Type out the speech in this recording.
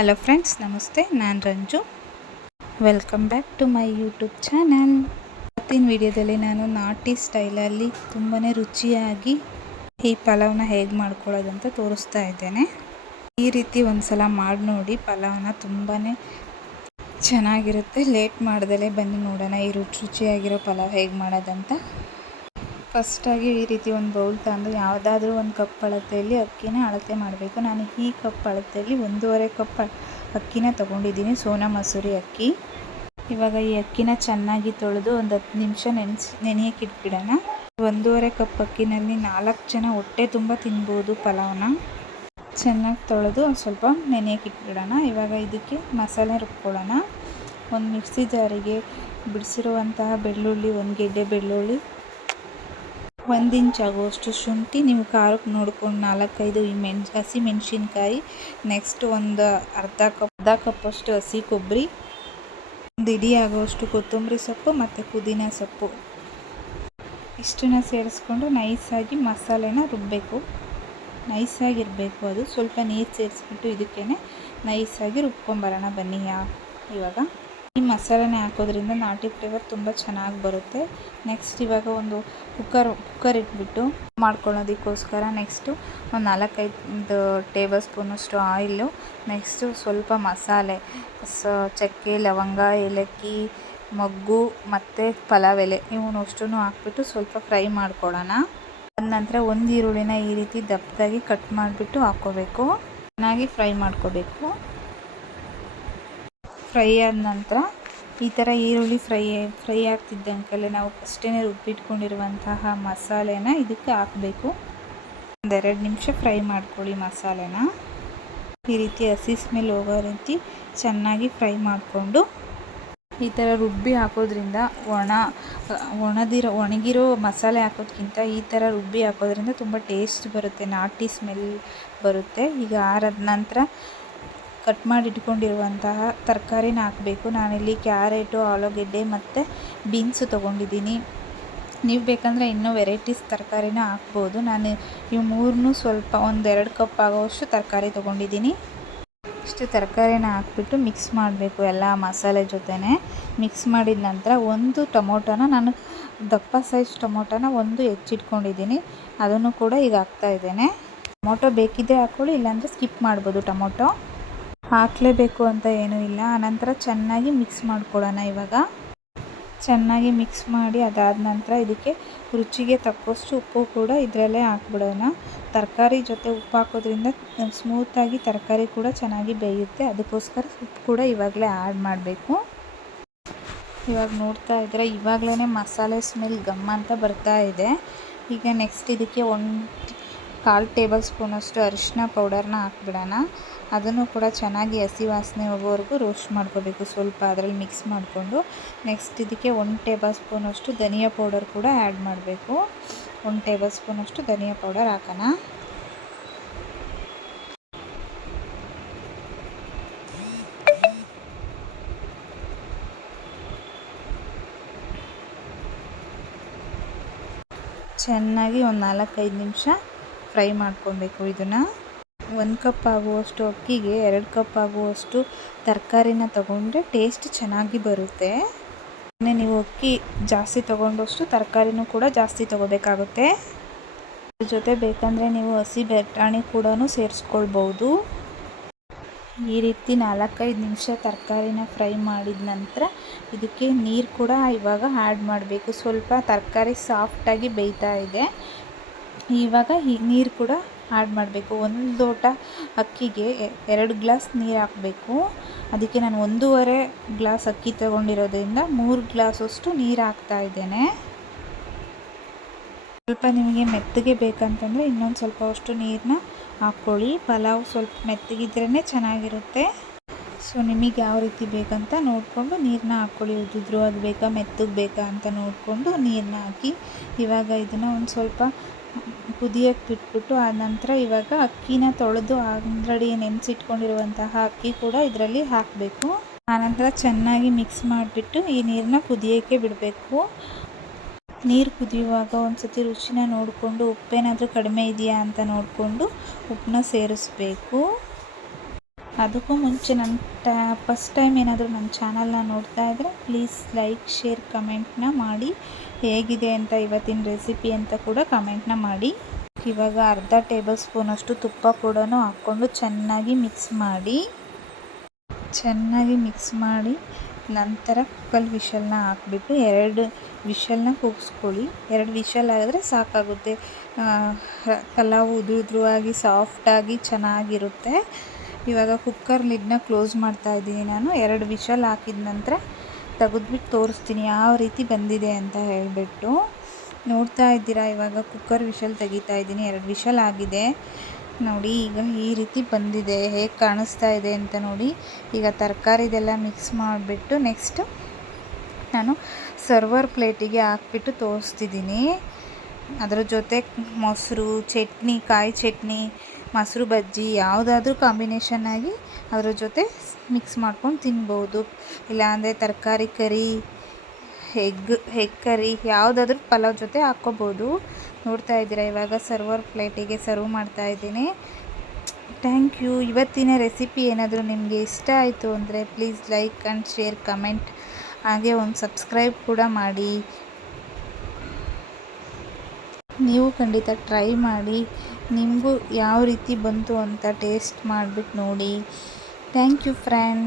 Hello friends, ನಮಸ್ತೆ. ನಾನು Ranju. Welcome back to my YouTube channel. ಇವತ್ತಿನ ವಿಡಿಯೋದಲ್ಲಿ ನಾನು ನಾಟಿ ಸ್ಟೈಲಲ್ಲಿ ತುಂಬಾ ರುಚಿಯಾಗಿ ಈ ಪಲಾವ್ನ ಹೇಗೆ ಮಾಡ್ಕೊಳ್ಳೋದಂತ ತೋರಿಸ್ತಾ ಇದ್ದೇನೆ. ಈ ರೀತಿ ಒಂದ್ಸಲ ಮಾಡಿ ನೋಡಿ, ಪಲಾವ್ನ ತುಂಬಾ ಚೆನ್ನಾಗಿರುತ್ತೆ. ಲೇಟ್ ಮಾಡ್ದಲೇ ಬನ್ನಿ ನೋಡೋಣ ಈ ರುಚಿಯಾಗಿರೋ ಪಲಾವ್ ಹೇಗೆ ಮಾಡೋದಂತ. ಫಸ್ಟಾಗಿ ಈ ರೀತಿ ಒಂದು ಬೌಲ್ ತಂದು ಯಾವುದಾದ್ರೂ ಒಂದು ಕಪ್ ಅಳತೆಯಲ್ಲಿ ಅಕ್ಕಿನ ಅಳತೆ ಮಾಡಬೇಕು. ನಾನು ಈ ಕಪ್ ಅಳತೆಯಲ್ಲಿ 1.5 ಕಪ್ ಅಕ್ಕಿನ ತೊಗೊಂಡಿದ್ದೀನಿ, ಸೋನಾ ಮಸೂರಿ ಅಕ್ಕಿ. ಇವಾಗ ಈ ಅಕ್ಕಿನ ಚೆನ್ನಾಗಿ ತೊಳೆದು ಒಂದು 10 ನಿಮಿಷ ನೆನೆಯಕ್ಕೆ ಇಟ್ಬಿಡೋಣ. 1.5 ಕಪ್ ಅಕ್ಕಿನಲ್ಲಿ 4 ಜನ ಹೊಟ್ಟೆ ತುಂಬ ತಿನ್ಬೋದು ಪಲಾವ್ನ. ಚೆನ್ನಾಗಿ ತೊಳೆದು ಸ್ವಲ್ಪ ನೆನೆಯಕ್ಕೆ ಇಟ್ಬಿಡೋಣ. ಇವಾಗ ಇದಕ್ಕೆ ಮಸಾಲೆ ರುಬ್ಕೊಳ್ಳೋಣ. ಒಂದು ಮಿಕ್ಸಿ ಜಾರಿಗೆ ಬಿಡಿಸಿರುವಂತಹ ಬೆಳ್ಳುಳ್ಳಿ, 1 ಗೆಡ್ಡೆ ಬೆಳ್ಳುಳ್ಳಿ, 1 ಇಂಚ್ ಆಗುವಷ್ಟು ಶುಂಠಿ, ನೀವು ಖಾರಕ್ಕೆ ನೋಡ್ಕೊಂಡು 4-5 ಹಸಿ ಮೆಣಸಿನ್ಕಾಯಿ, ನೆಕ್ಸ್ಟ್ ಒಂದು ಅರ್ಧ ಕಪ್ಪಷ್ಟು ಹಸಿ ಕೊಬ್ಬರಿ, ಒಂದು ಇಡೀ ಆಗುವಷ್ಟು ಕೊತ್ತಂಬರಿ ಸೊಪ್ಪು ಮತ್ತು ಪುದೀನ ಸೊಪ್ಪು, ಇಷ್ಟನ್ನು ಸೇರಿಸ್ಕೊಂಡು ನೈಸಾಗಿ ಮಸಾಲೆನ ರುಬ್ಬಬೇಕು. ನೈಸಾಗಿರಬೇಕು ಅದು. ಸ್ವಲ್ಪ ನೀರು ಸೇರಿಸ್ಬಿಟ್ಟು ಇದಕ್ಕೇ ನೈಸಾಗಿ ರುಬ್ಕೊಂಬರೋಣ ಬನ್ನಿ. ಇವಾಗ ಈ ಮಸಾಲೆನ ಹಾಕೋದ್ರಿಂದ ನಾಟಿ ಫ್ಲೇವರ್ ತುಂಬ ಚೆನ್ನಾಗಿ ಬರುತ್ತೆ. ನೆಕ್ಸ್ಟ್ ಇವಾಗ ಒಂದು ಕುಕ್ಕರ್ ಇಟ್ಬಿಟ್ಟು ಮಾಡ್ಕೊಳ್ಳೋದಕ್ಕೋಸ್ಕರ ನೆಕ್ಸ್ಟು ಒಂದು 4-5 ಟೇಬಲ್ ಸ್ಪೂನಷ್ಟು ಆಯಿಲು, ನೆಕ್ಸ್ಟು ಸ್ವಲ್ಪ ಮಸಾಲೆ, ಚಕ್ಕೆ, ಲವಂಗ, ಏಲಕ್ಕಿ, ಮೊಗ್ಗು ಮತ್ತು ಪಲಾವ್ ಎಲೆ ಇವನ್ನಷ್ಟನ್ನು ಹಾಕ್ಬಿಟ್ಟು ಸ್ವಲ್ಪ ಫ್ರೈ ಮಾಡ್ಕೊಳ್ಳೋಣ. ನಂತರ ಒಂದು ಈರುಳ್ಳಿನ ಈ ರೀತಿ ದಪ್ಪದಾಗಿ ಕಟ್ ಮಾಡಿಬಿಟ್ಟು ಹಾಕ್ಕೋಬೇಕು. ಚೆನ್ನಾಗಿ ಫ್ರೈ ಮಾಡ್ಕೋಬೇಕು. ಫ್ರೈ ಆದ ನಂತರ ಈ ಥರ ಈರುಳ್ಳಿ ಫ್ರೈ ಆಗ್ತಿದ್ದಂಕಲ್ಲೇ ನಾವು ಫಸ್ಟೇ ರುಬ್ಬಿಟ್ಕೊಂಡಿರುವಂತಹ ಮಸಾಲೆನ ಇದಕ್ಕೆ ಹಾಕಬೇಕು. 1-2 ನಿಮಿಷ ಫ್ರೈ ಮಾಡ್ಕೊಳ್ಳಿ ಮಸಾಲೆನ. ಈ ರೀತಿ ಹಸಿ ಸ್ಮೆಲ್ ಹೋಗೋ ರೀತಿ ಚೆನ್ನಾಗಿ ಫ್ರೈ ಮಾಡಿಕೊಂಡು, ಈ ಥರ ರುಬ್ಬಿ ಹಾಕೋದ್ರಿಂದ ಒಣಗಿರೋ ಮಸಾಲೆ ಹಾಕೋದ್ಕಿಂತ ಈ ಥರ ರುಬ್ಬಿ ಹಾಕೋದ್ರಿಂದ ತುಂಬ ಟೇಸ್ಟ್ ಬರುತ್ತೆ, ನಾಟಿ ಸ್ಮೆಲ್ ಬರುತ್ತೆ. ಈಗ ಆರಿದ ನಂತರ ಕಟ್ ಮಾಡಿ ಇಟ್ಕೊಂಡಿರುವಂತಹ ತರಕಾರಿನ ಹಾಕಬೇಕು. ನಾನಿಲ್ಲಿ ಕ್ಯಾರೆಟು, ಆಲೂಗೆಡ್ಡೆ ಮತ್ತು ಬೀನ್ಸು ತೊಗೊಂಡಿದ್ದೀನಿ. ನೀವು ಬೇಕಂದರೆ ಇನ್ನೂ ವೆರೈಟೀಸ್ ತರಕಾರಿನ ಹಾಕ್ಬೋದು. ನಾನು ಇವು 3 ಸ್ವಲ್ಪ 1-2 ಕಪ್ ಆಗೋವಷ್ಟು ತರಕಾರಿ ತೊಗೊಂಡಿದ್ದೀನಿ. ಇಷ್ಟು ತರಕಾರಿನ ಹಾಕ್ಬಿಟ್ಟು ಮಿಕ್ಸ್ ಮಾಡಬೇಕು. ಎಲ್ಲ ಮಸಾಲೆ ಜೊತೆನೇ ಮಿಕ್ಸ್ ಮಾಡಿದ ನಂತರ ಒಂದು ಟೊಮೊಟೊನ, ನಾನು ದಪ್ಪ ಸೈಜ್ ಟೊಮೊಟೊನ ಒಂದು ಹೆಚ್ಚಿಟ್ಕೊಂಡಿದ್ದೀನಿ, ಅದನ್ನು ಕೂಡ ಈಗ ಹಾಕ್ತಾಯಿದ್ದೇನೆ. ಟೊಮೊಟೊ ಬೇಕಿದ್ದರೆ ಹಾಕ್ಕೊಳ್ಳಿ, ಇಲ್ಲಾಂದರೆ ಸ್ಕಿಪ್ ಮಾಡ್ಬೋದು. ಟೊಮೊಟೊ ಹಾಕಲೇಬೇಕು ಅಂತ ಏನೂ ಇಲ್ಲ. ಆನಂತರ ಚೆನ್ನಾಗಿ ಮಿಕ್ಸ್ ಮಾಡ್ಕೊಳ್ಳೋಣ. ಇವಾಗ ಚೆನ್ನಾಗಿ ಮಿಕ್ಸ್ ಮಾಡಿ ಅದಾದ ನಂತರ ಇದಕ್ಕೆ ರುಚಿಗೆ ತಕ್ಕಷ್ಟು ಉಪ್ಪು ಕೂಡ ಇದರಲ್ಲೇ ಹಾಕ್ಬಿಡೋಣ. ತರಕಾರಿ ಜೊತೆ ಉಪ್ಪು ಹಾಕೋದ್ರಿಂದ ಸ್ಮೂತಾಗಿ ತರಕಾರಿ ಕೂಡ ಚೆನ್ನಾಗಿ ಬೇಯುತ್ತೆ. ಅದಕ್ಕೋಸ್ಕರ ಉಪ್ಪು ಕೂಡ ಇವಾಗಲೇ ಆ್ಯಡ್ ಮಾಡಬೇಕು. ಇವಾಗ ನೋಡ್ತಾ ಇದ್ದರೆ ಇವಾಗಲೇ ಮಸಾಲೆ ಸ್ಮೆಲ್ ಘಮ್ ಅಂತ ಬರ್ತಾ ಇದೆ. ಈಗ ನೆಕ್ಸ್ಟ್ ಇದಕ್ಕೆ 1/4 ಟೇಬಲ್ ಸ್ಪೂನಷ್ಟು ಅರಿಶಿನ ಪೌಡರ್ನ ಹಾಕ್ಬಿಡೋಣ. ಅದನ್ನು ಕೂಡ ಚೆನ್ನಾಗಿ ಹಸಿ ವಾಸನೆ ಹೋಗೋವರೆಗೂ ರೋಸ್ಟ್ ಮಾಡ್ಕೋಬೇಕು. ಸ್ವಲ್ಪ ಅದರಲ್ಲಿ ಮಿಕ್ಸ್ ಮಾಡಿಕೊಂಡು ನೆಕ್ಸ್ಟ್ ಇದಕ್ಕೆ 1 ಟೇಬಲ್ ಸ್ಪೂನಷ್ಟು ಧನಿಯಾ ಪೌಡರ್ ಕೂಡ ಆ್ಯಡ್ ಮಾಡಬೇಕು. 1 ಟೇಬಲ್ ಸ್ಪೂನಷ್ಟು ಧನಿಯಾ ಪೌಡರ್ ಹಾಕೋಣ. ಚೆನ್ನಾಗಿ ಒಂದು 4-5 ನಿಮಿಷ ಫ್ರೈ ಮಾಡ್ಕೊಬೇಕು. ಇದನ್ನು 1 ಕಪ್ ಆಗುವಷ್ಟು ಅಕ್ಕಿಗೆ 2 ಕಪ್ ಆಗುವಷ್ಟು ತರಕಾರಿನ ತೊಗೊಂಡ್ರೆ ಟೇಸ್ಟ್ ಚೆನ್ನಾಗಿ ಬರುತ್ತೆ. ನೀವು ಅಕ್ಕಿ ಜಾಸ್ತಿ ತೊಗೊಂಡಷ್ಟು ತರಕಾರಿನೂ ಕೂಡ ಜಾಸ್ತಿ ತೊಗೋಬೇಕಾಗುತ್ತೆ. ಅದ್ರ ಜೊತೆ ಬೇಕಂದರೆ ನೀವು ಹಸಿ ಬಟಾಣಿ ಕೂಡ ಸೇರಿಸ್ಕೊಳ್ಬೋದು. ಈ ರೀತಿ 4-5 ನಿಮಿಷ ತರಕಾರಿನ ಫ್ರೈ ಮಾಡಿದ ನಂತರ ಇದಕ್ಕೆ ನೀರು ಕೂಡ ಇವಾಗ ಆ್ಯಡ್ ಮಾಡಬೇಕು. ಸ್ವಲ್ಪ ತರಕಾರಿ ಸಾಫ್ಟಾಗಿ ಬೇಯ್ತಾ ಇದೆ. ಇವಾಗ ಈ ನೀರು ಕೂಡ ಆ್ಯಡ್ ಮಾಡಬೇಕು. 1 ಲೋಟ ಅಕ್ಕಿಗೆ 2 ಗ್ಲಾಸ್ ನೀರು ಹಾಕಬೇಕು. ಅದಕ್ಕೆ ನಾನು 1.5 ಗ್ಲಾಸ್ ಅಕ್ಕಿ ತೊಗೊಂಡಿರೋದ್ರಿಂದ 3 ಗ್ಲಾಸಷ್ಟು ನೀರು ಹಾಕ್ತಾ ಇದ್ದೇನೆ. ಸ್ವಲ್ಪ ನಿಮಗೆ ಮೆತ್ತಗೆ ಬೇಕಂತಂದರೆ ಇನ್ನೊಂದು ಸ್ವಲ್ಪವಷ್ಟು ನೀರನ್ನ ಹಾಕ್ಕೊಳ್ಳಿ. ಪಲಾವ್ ಸ್ವಲ್ಪ ಮೆತ್ತಗಿದ್ರೇ ಚೆನ್ನಾಗಿರುತ್ತೆ. ಸೊ ನಿಮಗೆ ಯಾವ ರೀತಿ ಬೇಕಂತ ನೋಡಿಕೊಂಡು ನೀರನ್ನ ಹಾಕ್ಕೊಳ್ಳಿ. ಉದ್ರುವಾಗಿ ಬೇಕಾ ಮೆತ್ತಗೆ ಬೇಕಾ ಅಂತ ನೋಡಿಕೊಂಡು ನೀರನ್ನ ಹಾಕಿ ಇವಾಗ ಇದನ್ನು ಒಂದು ಸ್ವಲ್ಪ ಕುದಿಯೋಕ್ಕೆ ಬಿಟ್ಬಿಟ್ಟು ಆನಂತರ ಇವಾಗ ಅಕ್ಕಿನ ತೊಳೆದು ಆಲ್ರೆಡಿ ನೆನೆಸಿಟ್ಕೊಂಡಿರುವಂತಹ ಅಕ್ಕಿ ಕೂಡ ಇದರಲ್ಲಿ ಹಾಕಬೇಕು. ಆನಂತರ ಚೆನ್ನಾಗಿ ಮಿಕ್ಸ್ ಮಾಡಿಬಿಟ್ಟು ಈ ನೀರನ್ನ ಕುದಿಯೋಕ್ಕೆ ಬಿಡಬೇಕು. ನೀರು ಕುದಿಯುವಾಗ ಒಂದು ಸತಿ ರುಚಿನ ನೋಡಿಕೊಂಡು ಉಪ್ಪೇನಾದರೂ ಕಡಿಮೆ ಇದೆಯಾ ಅಂತ ನೋಡಿಕೊಂಡು ಉಪ್ಪನ್ನ ಸೇರಿಸ್ಬೇಕು. ಅದಕ್ಕೂ ಮುಂಚೆ ನನ್ನ ಫಸ್ಟ್ ಟೈಮ್ ಏನಾದರೂ ನನ್ನ ಚಾನಲ್ನ ನೋಡ್ತಾ ಇದ್ದರೆ ಪ್ಲೀಸ್ ಲೈಕ್ ಶೇರ್ ಕಮೆಂಟ್ನ ಮಾಡಿ, ಹೇಗಿದೆ ಅಂತ ಇವತ್ತಿನ ರೆಸಿಪಿ ಅಂತ ಕೂಡ ಕಮೆಂಟ್ನ ಮಾಡಿ. ಇವಾಗ ಅರ್ಧ ಟೇಬಲ್ ಸ್ಪೂನಷ್ಟು ತುಪ್ಪ ಕೂಡ ಹಾಕ್ಕೊಂಡು ಚೆನ್ನಾಗಿ ಮಿಕ್ಸ್ ಮಾಡಿ ನಂತರ ಕುಕ್ಕರ್ ವಿಷಲ್ನ ಹಾಕ್ಬಿಟ್ಟು 2 ವಿಷಲ್ನ ಕೂಗಿಸ್ಕೊಳ್ಳಿ. 2 ವಿಷಲ್ ಆದರೆ ಸಾಕಾಗುತ್ತೆ. ಪಲಾವು ಉದುರುದ್ರಾಗಿ ಸಾಫ್ಟಾಗಿ ಚೆನ್ನಾಗಿರುತ್ತೆ. ಇವಾಗ ಕುಕ್ಕರ್ ಲಿಡ್ನ ಕ್ಲೋಸ್ ಮಾಡ್ತಾ ಇದ್ದೀನಿ ನಾನು. 2 ವಿಷಲ್ ಹಾಕಿದ ನಂತರ ತೆಗೆದ್ಬಿಟ್ಟು ತೋರಿಸ್ತೀನಿ ಯಾವ ರೀತಿ ಬಂದಿದೆ ಅಂತ ಹೇಳಿಬಿಟ್ಟು. ನೋಡ್ತಾ ಇದ್ದೀರಾ, ಇವಾಗ ಕುಕ್ಕರ್ ವಿಷಲ್ ತೆಗಿತಾ ಇದ್ದೀನಿ. 2 ವಿಷಲ್ ಆಗಿದೆ ನೋಡಿ. ಈಗ ಈ ರೀತಿ ಬಂದಿದೆ, ಹೇಗೆ ಕಾಣಿಸ್ತಾ ಇದೆ ಅಂತ ನೋಡಿ. ಈಗ ತರಕಾರಿದೆಲ್ಲ ಮಿಕ್ಸ್ ಮಾಡಿಬಿಟ್ಟು ನೆಕ್ಸ್ಟ್ ನಾನು ಸರ್ವರ್ ಪ್ಲೇಟಿಗೆ ಹಾಕ್ಬಿಟ್ಟು ತೋರಿಸ್ತಿದ್ದೀನಿ. ಅದರ ಜೊತೆ ಮೊಸರು, ಚಟ್ನಿ, ಕಾಯಿ ಚಟ್ನಿ, ಮೊಸರು ಬಜ್ಜಿ ಯಾವುದಾದ್ರೂ ಕಾಂಬಿನೇಷನ್ ಆಗಿ ಅದರ ಜೊತೆ ಮಿಕ್ಸ್ ಮಾಡ್ಕೊಂಡು ತಿನ್ಬೋದು. ಇಲ್ಲಾಂದರೆ ತರಕಾರಿ ಕರಿ, ಎಗ್ ಕರಿ ಯಾವುದಾದ್ರೂ ಪಲಾವ್ ಜೊತೆ ಹಾಕ್ಕೋಬೋದು. ನೋಡ್ತಾ ಇದ್ದೀರಾ, ಇವಾಗ ಸರ್ವರ್ ಪ್ಲೇಟಿಗೆ ಸರ್ವ್ ಮಾಡ್ತಾ ಇದ್ದೀನಿ. Thank you. ಇವತ್ತಿನ ರೆಸಿಪಿ ಏನಾದರೂ ನಿಮಗೆ ಇಷ್ಟ ಆಯಿತು ಅಂದರೆ please like and share comment, ಹಾಗೆ ಒಂದು ಸಬ್ಸ್ಕ್ರೈಬ್ ಕೂಡ ಮಾಡಿ. ನೀವು ಖಂಡಿತ ಟ್ರೈ ಮಾಡಿ, ನಿಮಗೂ ಯಾವ ರೀತಿ ಬಂತು ಅಂತ ಟೇಸ್ಟ್ ಮಾಡಿಬಿಟ್ಟು ನೋಡಿ. Thank you friend.